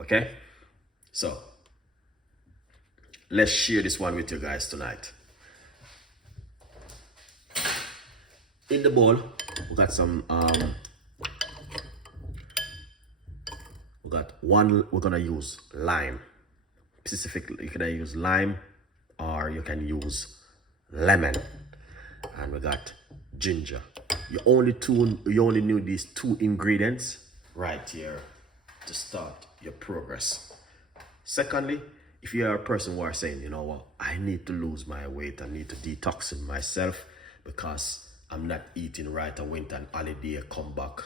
Okay? So, let's share this one with you guys tonight. In the bowl, we got some, we're gonna use lime. Specifically, you can use lime or you can use lemon. And we got ginger. You only need these 2 ingredients right here to start your progress. Secondly, if you are a person who are saying, you know what, I need to lose my weight, I need to detox myself because I'm not eating right. I went on holiday, come back,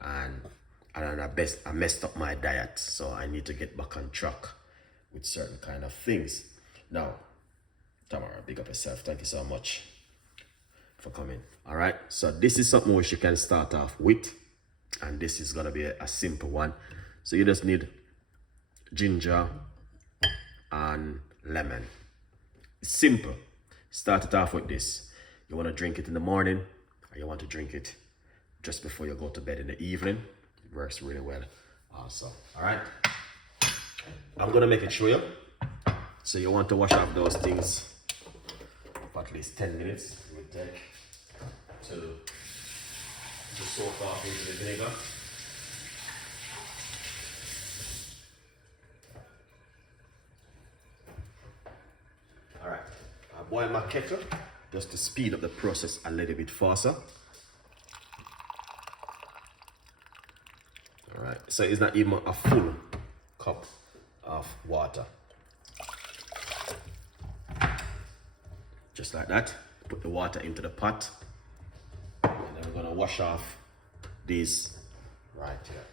and I messed up my diet, so I need to get back on track with certain kind of things. Now, Tamara, big up yourself. Thank you so much for coming. All right, so this is something which you can start off with, and this is gonna be a simple one. So you just need ginger and lemon. It's simple. Start it off with this. You want to drink it in the morning, or you want to drink it just before you go to bed in the evening. It works really well also. All right, I'm gonna make it show you. So you want to wash off those things for at least 10 minutes. It will take to soak off into the vinegar. All right, I boil my kettle just to speed up the process a little bit faster. All right, so it's not even a full cup of water. Just like that. Put the water into the pot, and then we're gonna wash off these right here.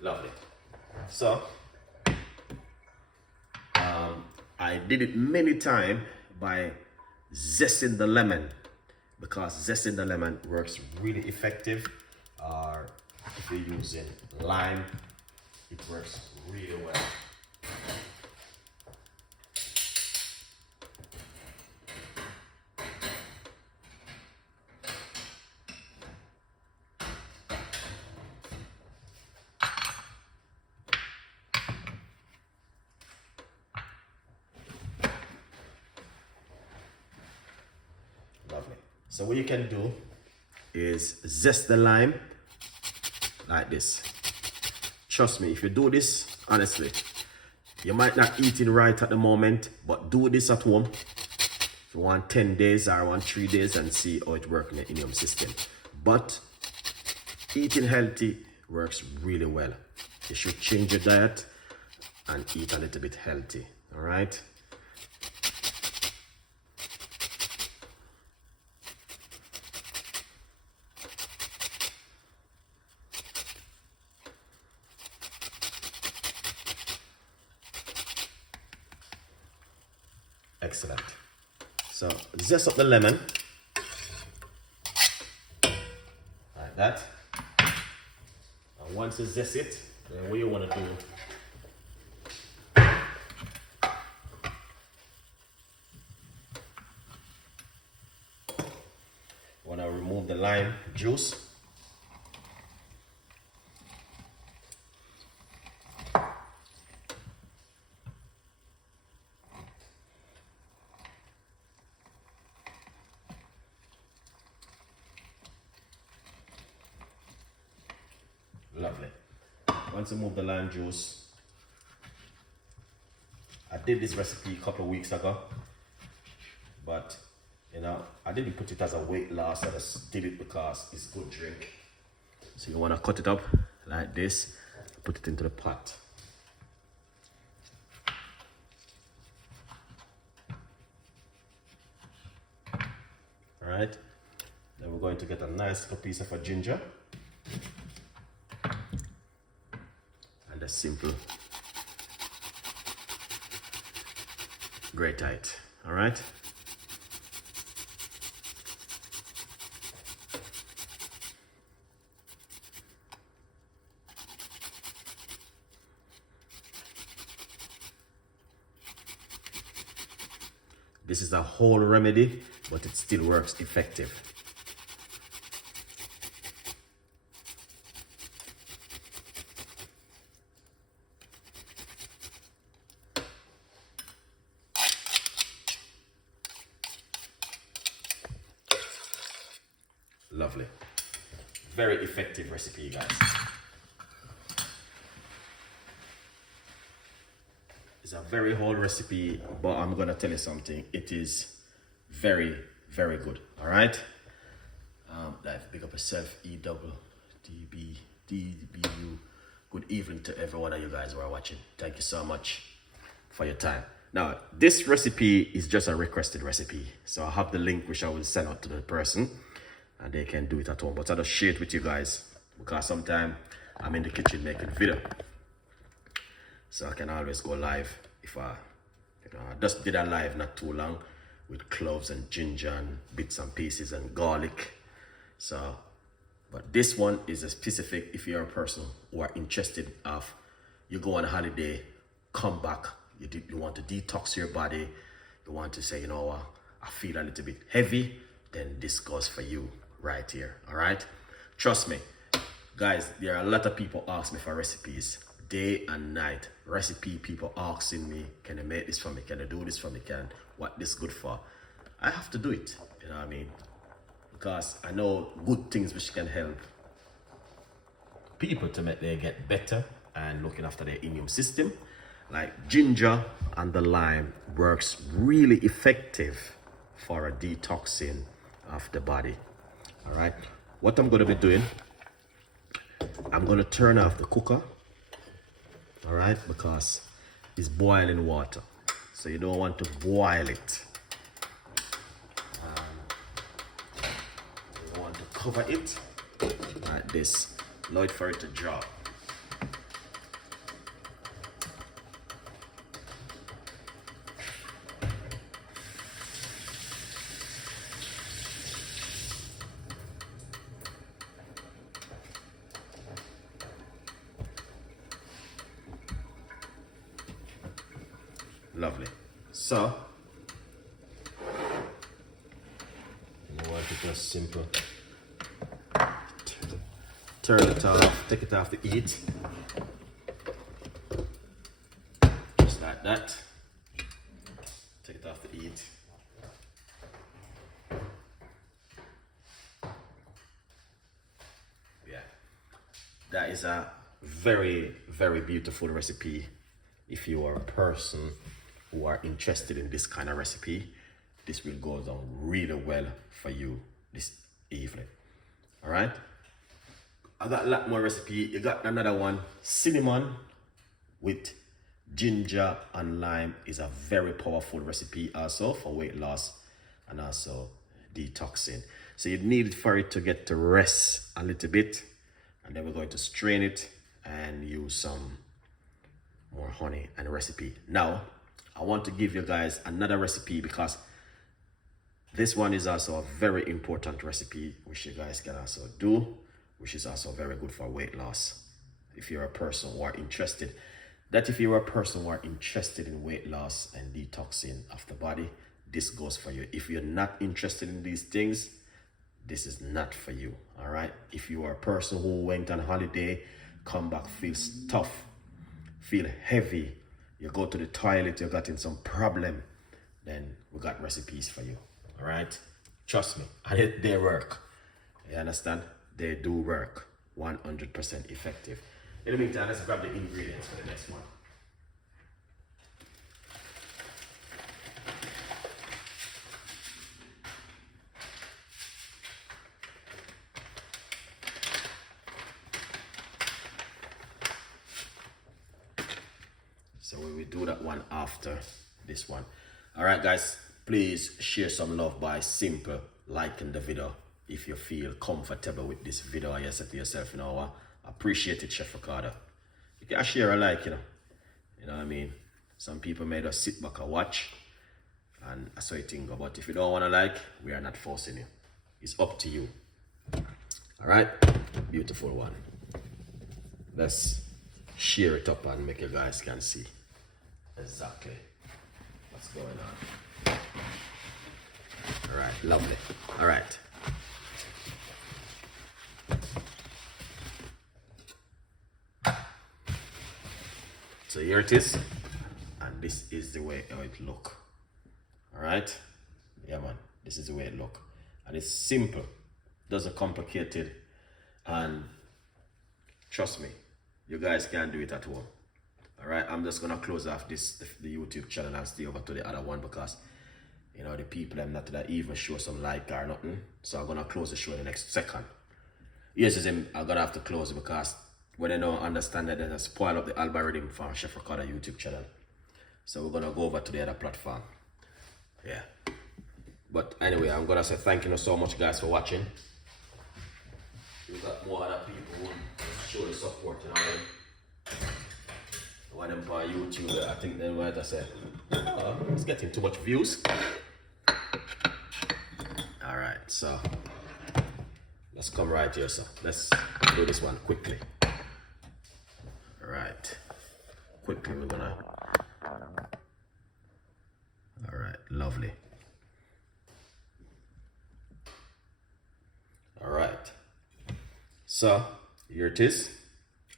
Lovely. So, I did it many times by zesting the lemon, because zesting the lemon works really effective. Or if you're using lime, it works really well. Lovely. So what you can do is zest the lime like this. Trust me, if you do this, honestly, you might not eat it right at the moment, but do this at home. If you want 10 days or want 3 days and see how it works in your immune system. But eating healthy works really well. You should change your diet and eat a little bit healthy, all right? Excellent. So zest up the lemon like that. And once you zest it, then what you want to do, you want to remove the lime juice. Lovely. Once you remove the lime juice, I did this recipe a couple of weeks ago, but you know, I didn't put it as a weight loss. I just did it because it's good drink. So you want to cut it up like this, put it into the pot. All right. Then we're going to get a nice piece of a ginger. And a simple grate. All right. This is a whole remedy, but it still works effective. Lovely. Very effective recipe, guys. It's a very old recipe, but I'm gonna tell you something. It is very, very good. All right. Big up yourself, EWDBDBU. Good evening to every one of you guys who are watching. Thank you so much for your time. Now, this recipe is just a requested recipe, so I have the link which I will send out to the person, and they can do it at home. But I'll just share it with you guys because sometimes I'm in the kitchen making video, so I can always go live if I just did a live not too long with cloves and ginger and bits and pieces and garlic. So, but this one is a specific if you're a person who are interested of, you go on a holiday, come back, you want to detox your body, you want to say, you know what, I feel a little bit heavy, then this goes for you right here. All right, trust me guys, there are a lot of people ask me for recipes day and night. Recipe people asking me, can you make this for me, can you do this for me, can what this good for. I have to do it, you know what I mean, because I know good things which can help people to make they get better and looking after their immune system. Like ginger and the lime works really effective for a detoxing of the body. All right, what I'm going to be doing, I'm going to turn off the cooker, all right, because it's boiling water, so you don't want to boil it. You want to cover it like this, allow it for it to drop. Lovely. So you want to just simple turn it off, take it off the heat, just like that. Take it off the heat. Yeah, that is a very, very beautiful recipe. If you are a person who are interested in this kind of recipe, this will go down really well for you this evening. All right, I got a lot more recipe. You got another one, cinnamon with ginger and lime is a very powerful recipe also for weight loss and also detoxing. So you need for it to get to rest a little bit, and then we're going to strain it and use some more honey and recipe. Now I want to give you guys another recipe because this one is also a very important recipe which you guys can also do, which is also very good for weight loss. If you're a person who are interested, in weight loss and detoxing of the body, this goes for you. If you're not interested in these things, this is not for you. All right, if you are a person who went on holiday, come back, feels tough, feel heavy, you go to the toilet, you got in some problem, then we got recipes for you. All right, trust me, and they work. You understand? They do work. 100% effective. In the meantime, let's grab the ingredients for the next one. So we will do that one after this one. All right, guys, please share some love by simple liking the video if you feel comfortable with this video and you say to yourself, you know what, I appreciate it, Chef Ricardo. You can share a like, you know what I mean? Some people may just sit back and watch, and that's how you think. But if you don't want to like, we are not forcing you. It's up to you. All right, beautiful one. Let's share it up and make you guys can see exactly what's going on. All right, lovely. All right. So here it is, and this is the way how it look. All right, yeah man, this is the way it look, and it's simple, doesn't complicated, and trust me, you guys can do it at home. All right, I'm just gonna close off the YouTube channel and stay over to the other one because you know the people I'm not gonna even show some like or nothing. So I'm gonna close the show in the next second. Yes, I'm gonna have to close it because when they don't understand that, they spoil up the algorithm for Chef Ricardo YouTube channel. So we're gonna go over to the other platform. Yeah. But anyway, I'm gonna say thank you so much guys for watching. We've got more other people who show the support, you know. One of them on YouTube, I think they might have said, oh, it's getting too much views. Alright, so let's come right here, so let's do this one quickly. Alright, quickly we're gonna, alright, lovely. Alright, so here it is.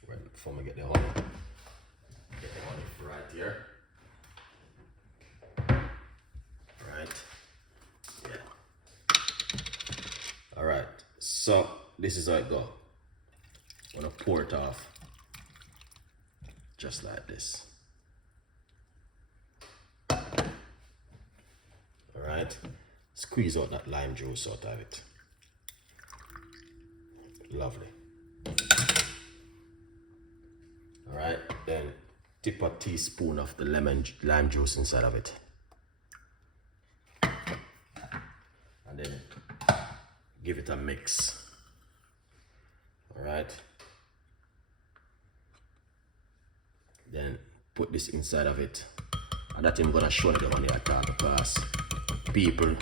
Right before we get the honey. Get the honey right here. Right, yeah. Alright, so this is how it go. I'm gonna pour it off. Just like this. Alright, squeeze out that lime juice out of it. Lovely. Alright, then tip a teaspoon of the lime juice inside of it. And then give it a mix. Alright. Then put this inside of it. And that I'm gonna show them on the attack because people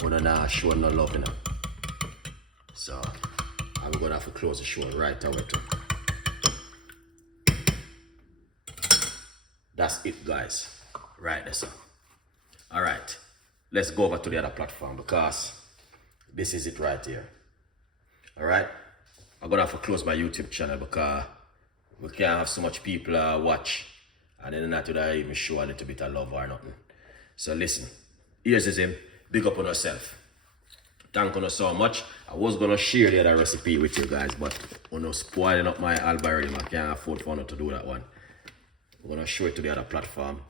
wanna not show no love in them. So I'm gonna have to close the show right away too. That's it guys. Right there, so. Alright. Let's go over to the other platform because this is it right here. Alright. I'm gonna have to close my YouTube channel because we can't have so much people watch and then not to even show a little bit of love or nothing. So listen, here's him. Big up on yourself. Thank you so much. I was gonna share the other recipe with you guys, but you know, spoiling up my algorithm, I can't afford for you to do that one. We're gonna show it to the other platform.